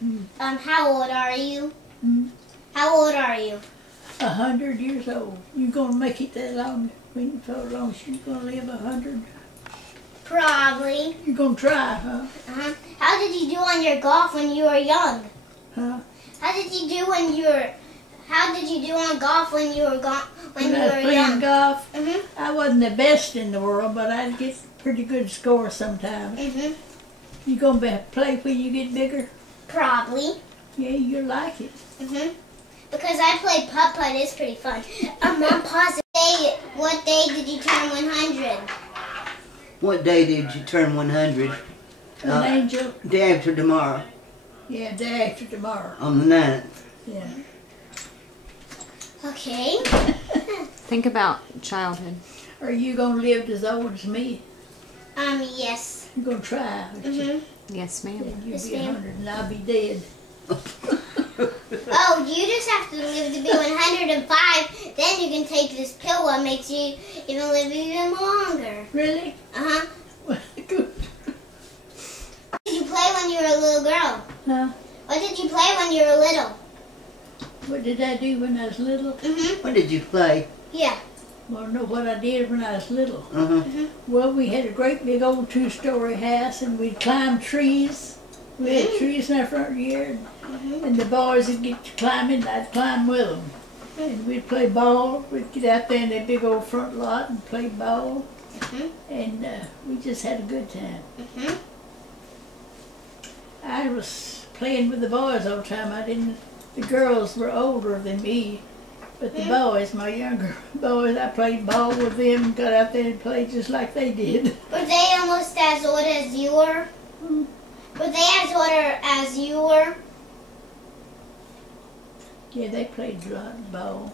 How old are you? Mm. How old are you? 100 years old. You gonna make it that long? When so long as you gonna live 100? Probably. You gonna try, huh? How did you do on your golf when you were young? Huh? How did you do when you were? How did you do on golf when you were When I was playing golf, Mhm. I wasn't the best in the world, but I'd get pretty good scores sometimes. Mhm. You gonna play when you get bigger? Probably. Yeah, you'll like it. Mhm. Because I played putt-putt. It's pretty fun. Mom, pause it. What day did you turn 100? What day did you turn 100? An angel. Day after tomorrow. Yeah, day after tomorrow. On the 9th. Yeah. Okay. Think about childhood. Are you gonna live as old as me? Yes. You're gonna try. Mhm. Yes, ma'am. You'll Yes, be ma'am. 100 and I'll be dead. Oh, you just have to live to be 105. Then you can take this pill what makes you even live even longer. Really? Good. What did you play when you were a little girl? Huh? What did you play when you were little? What did I do when I was little? What did you play? Yeah. Want to know what I did when I was little? Mm-hmm. Well, we had a great big old 2-story house, and we'd climb trees. We had trees in our front yard, and the boys would get to climbing, and I'd climb with them. And we'd play ball. We'd get out there in that big old front lot and play ball, and we just had a good time. I was playing with the boys all the time. I didn't. The girls were older than me, but the boys, my younger boys, I played ball with them, got out there and played just like they did. Were they almost as old as you were? Were they as old as you were? Yeah, they played a lot of ball.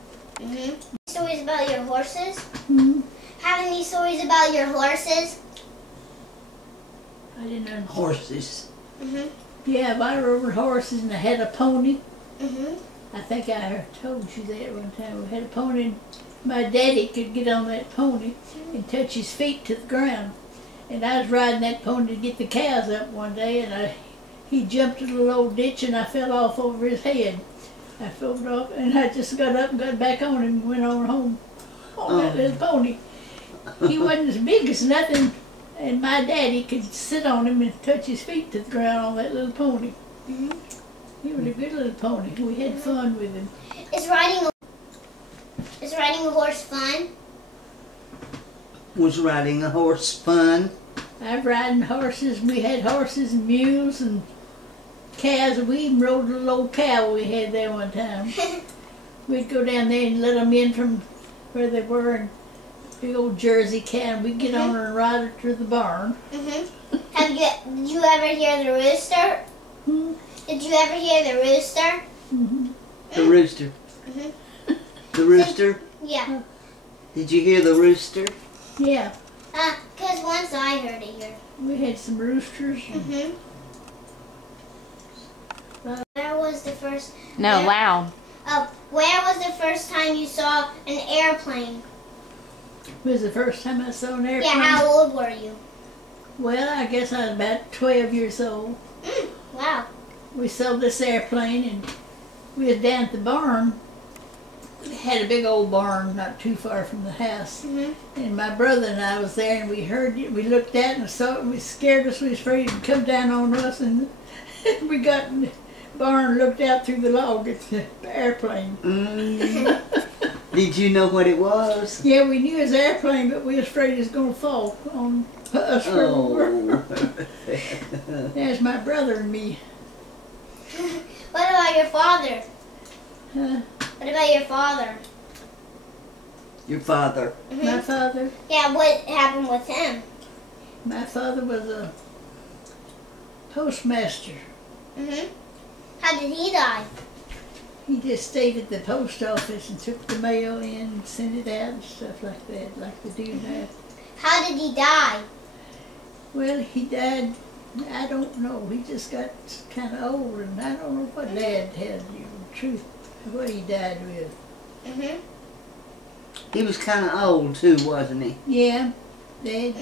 Stories about your horses? Hmm? Have any stories about your horses? I didn't know. Horses. Yeah, I rode horses and I had a pony. Mm-hmm. I think I told you that one time. We had a pony, and my daddy could get on that pony and touch his feet to the ground. And I was riding that pony to get the cows up one day, and he jumped in a little old ditch, and I fell off over his head. I fell off, and I just got up and got back on him and went on home on that little pony. He wasn't as big as nothing, and my daddy could sit on him and touch his feet to the ground on that little pony. He was a good little pony. We had fun with him. Is riding a horse fun? Was riding a horse fun? I've ridden horses. We had horses and mules and cows. We even rode a little old cow we had there one time. We'd go down there and let them in from where they were, and big old Jersey cow, and we'd get on her and ride her to the barn. Did you ever hear the rooster? Did you ever hear the rooster? The rooster. The rooster? Yeah. Did you hear the rooster? Yeah, Because once I heard it here. we had some roosters. Where was the first? No, where- loud. Where was the first time you saw an airplane? It was the first time I saw an airplane. Yeah, how old were you? Well, I guess I was about 12 years old. Wow. We saw this airplane, and we was down at the barn. We had a big old barn not too far from the house. And my brother and I was there, and we heard it. We looked at it and saw it. We scared us. We was afraid it would come down on us. And we got in the barn and looked out through the log at the airplane. Did you know what it was? Yeah, we knew it was an airplane, but we was afraid it was going to fall on us where we were. There's my brother and me. What about your father? Huh? What about your father? Your father. My father? Yeah, what happened with him? My father was a postmaster. How did he die? He just stayed at the post office and took the mail in and sent it out and stuff like that, like they do now. How did he die? Well, he died, I don't know. He just got kind of old, and I don't know what Dad had, the truth, what he died with. He was kind of old too, wasn't he? Yeah, Dad.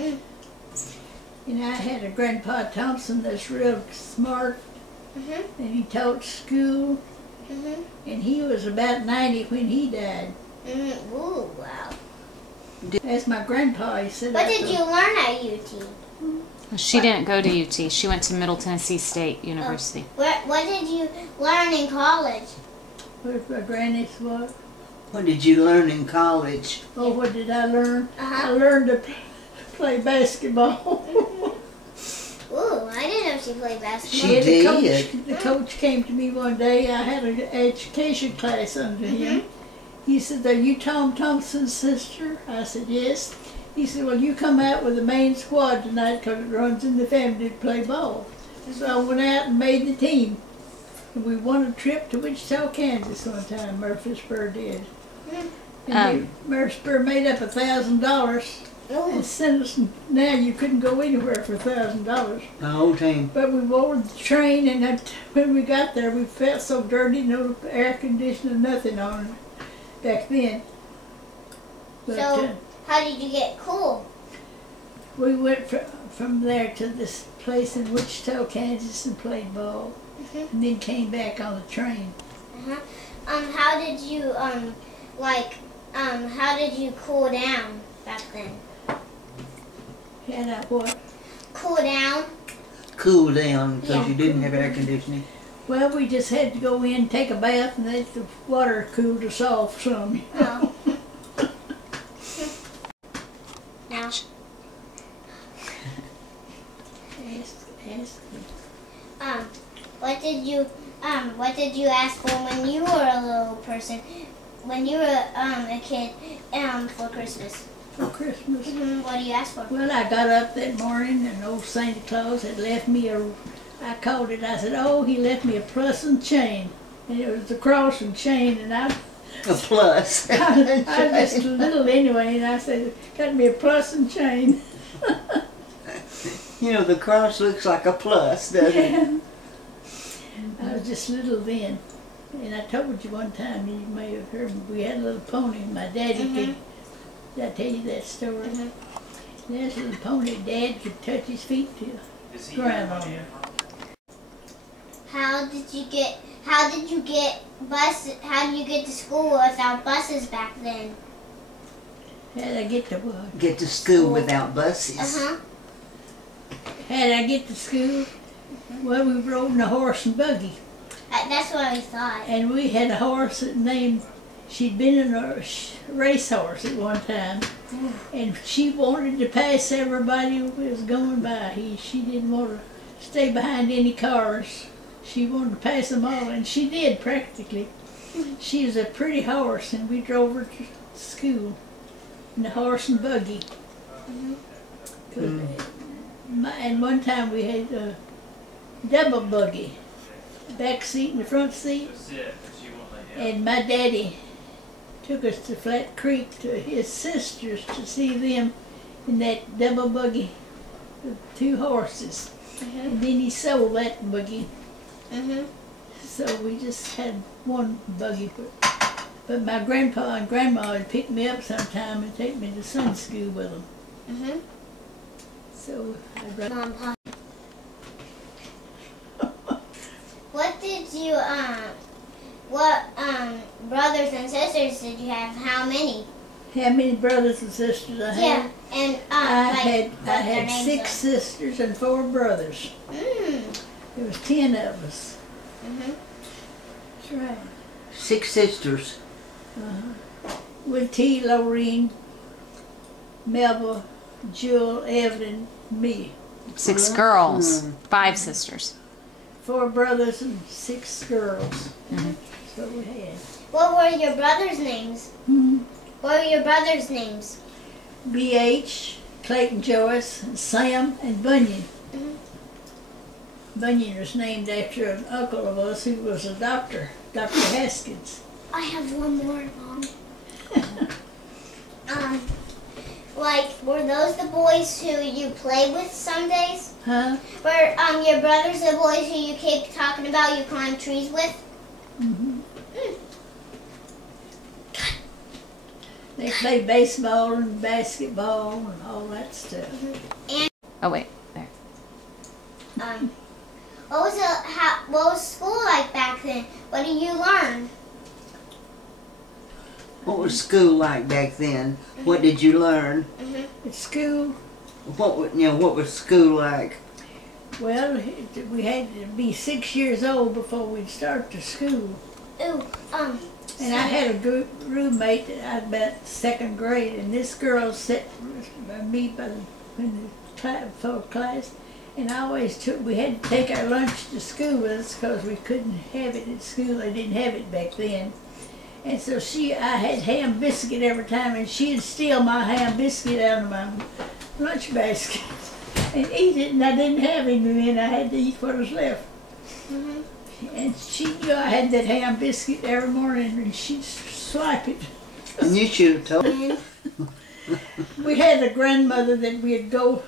And I had a Grandpa Thompson that's real smart, and he taught school, and he was about 90 when he died. Ooh, wow. That's my grandpa. He said. What did you learn at UT? She didn't go to UT. She went to Middle Tennessee State University. What did you learn in college? Where's my granny's what? What did you learn in college? Oh, what did I learn? I learned to play basketball. Ooh, I didn't know she played basketball. She did. The coach came to me one day. I had an education class under him. He said, "Are you Tom Thompson's sister?" I said, "Yes." He said, "Well, you come out with the main squad tonight because it runs in the family to play ball." So I went out and made the team. And we won a trip to Wichita, Kansas one time. Murfreesboro did. And Murfreesboro made up $1,000 and sent us. Now you couldn't go anywhere for $1,000. The whole team. But we boarded the train, and when we got there, we felt so dirty, no air conditioning, nothing on it back then. But, So, how did you get cool? we went from there to this place in Wichita, Kansas, and played ball, and then came back on the train. How did you how did you cool down back then? Had I what? Cool down? Cool down because Yeah. you didn't have air conditioning. Well, we just had to go in, take a bath, and let the water cool us off some. Oh. Now, Ask me. what did you ask for when you were a little person? When you were a kid, for Christmas? For Christmas. What do you ask for? Well, I got up that morning and old Santa Claus had left me I called it, I said, "Oh, he left me a plus and chain." And it was a cross and chain, and I A plus. was just little anyway, and I said, "Got me a plus and chain." You know, the cross looks like a plus, doesn't it? I was just little then. And I told you one time, you may have heard, we had a little pony. My daddy could, did I tell you that story? There's a little pony, Dad could touch his feet to the ground on it. How did you get to school without buses back then? How did I get to what? Get to school without buses. How did I get to school? Well, we rode in a horse and buggy. That's what I thought. And we had a horse named, she'd been in a racehorse at one time. And she wanted to pass everybody who was going by. She didn't want to stay behind any cars. She wanted to pass them all, and she did practically. She was a pretty horse, and we drove her to school in the horse and buggy. And one time we had a double buggy, back seat and the front seat. And my daddy took us to Flat Creek to his sisters to see them in that double buggy with 2 horses. And then he sold that buggy. So we just had one buggy. But my grandpa and grandma would pick me up sometime and take me to Sunday school with them. So I'd ride. Mom, Pop. What did you brothers and sisters did you have? How many? How many brothers and sisters I had? Yeah, and I what their had names 6 are. sisters and 4 brothers. There was 10 of us. That's right. 6 sisters. With T, Lorraine, Melba, Jewel, Evelyn, me. 6 girls, 5 sisters. 4 brothers and 6 girls. That's what we had. What were your brothers' names? What were your brothers' names? B.H., Clayton Joyce, and Sam, and Bunyan. Bunyan was named after an uncle of us who was a doctor, Dr. Haskins. I have one more, Mom. Were those the boys who you played with some days? Huh? Were your brothers the boys who you keep talking about you climb trees with? They played baseball and basketball and all that stuff. And Oh wait, there. what was school like back then? What did you learn? What was school like back then? What did you learn? At school, What was school like? well, we had to be 6 years old before we'd start to school. Ooh, And I had a roommate that I about second grade, and this girl sat by me in the class, and I always we had to take our lunch to school with us because we couldn't have it at school. They didn't have it back then. And so I had ham biscuit every time, and she'd steal my ham biscuit out of my lunch basket and eat it, and I didn't have any, and then I had to eat what was left. And she knew I had that ham biscuit every morning, and she'd swipe it. And you should have told me. We had a grandmother that we'd go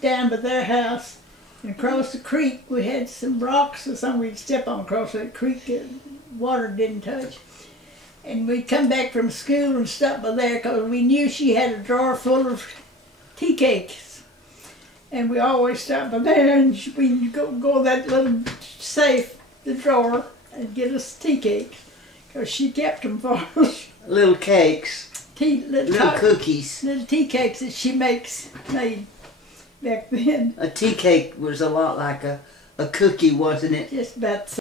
down by their house and across the creek. We had some rocks or something we'd step on across that creek that water didn't touch. And we'd come back from school and stop by there because we knew she had a drawer full of tea cakes. And we always stopped by there, and we'd go that little safe, the drawer, and get us tea cakes because she kept them for us. Little cakes. Little cookies. Little tea cakes that she made back then. A tea cake was a lot like a cookie, wasn't it? Just about so.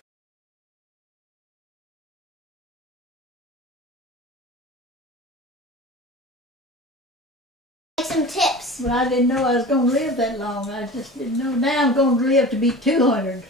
some tips. Well, I didn't know I was going to live that long. I just didn't know. Now I'm going to live to be 200.